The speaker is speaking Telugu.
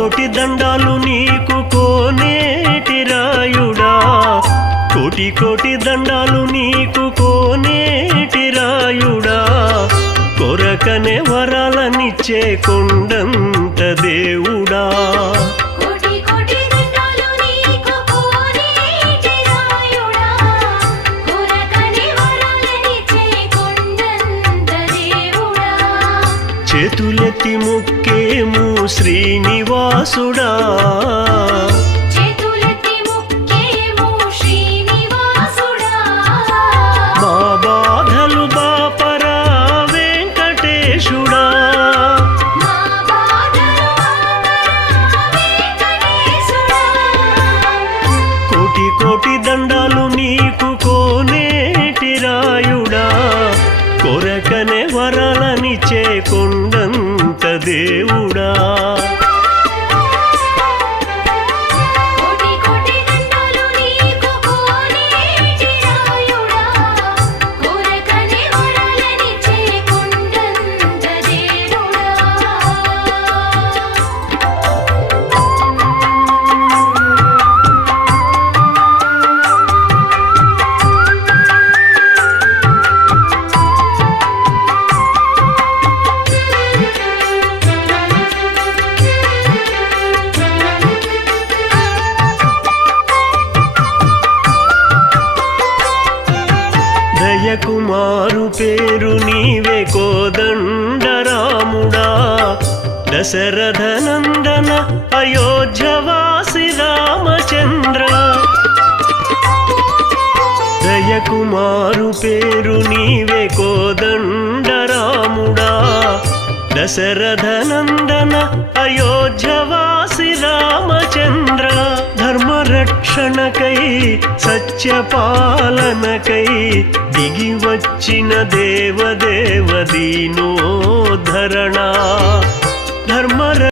కోటి దండాలు నీకు కోనేటి రాయుడా, కోటి కోటి దండాలు నీకు కోనేటి రాయుడా, కొరకనే వరాలనిచ్చే కొండంత దేవుడా. చేతులెత్తి ముక్కేము శ్రీనివాసుడా, మా బాధలు బాపరా వెంకటేశుడా. కోటి కోటి దండాలు నీకు కోనేటి రాయుడా, కొరకనే వరాలనిచ్చే కొండంత దేవుడా. కుమారు పేరు నీవే కోదండరాముడా, దశరథ నందన అయోధ్యవాసి రామచంద్ర. దయకుమారు పేరు నీవే కోదండరాముడా, దశరథ నందన అయోధ్యవాసి రామచంద్ర. ధర్మరక్షణకై సత్యపాలనకై దిగి వచ్చిన దేవదేవ దీనోద్ధరణ. ధర్మ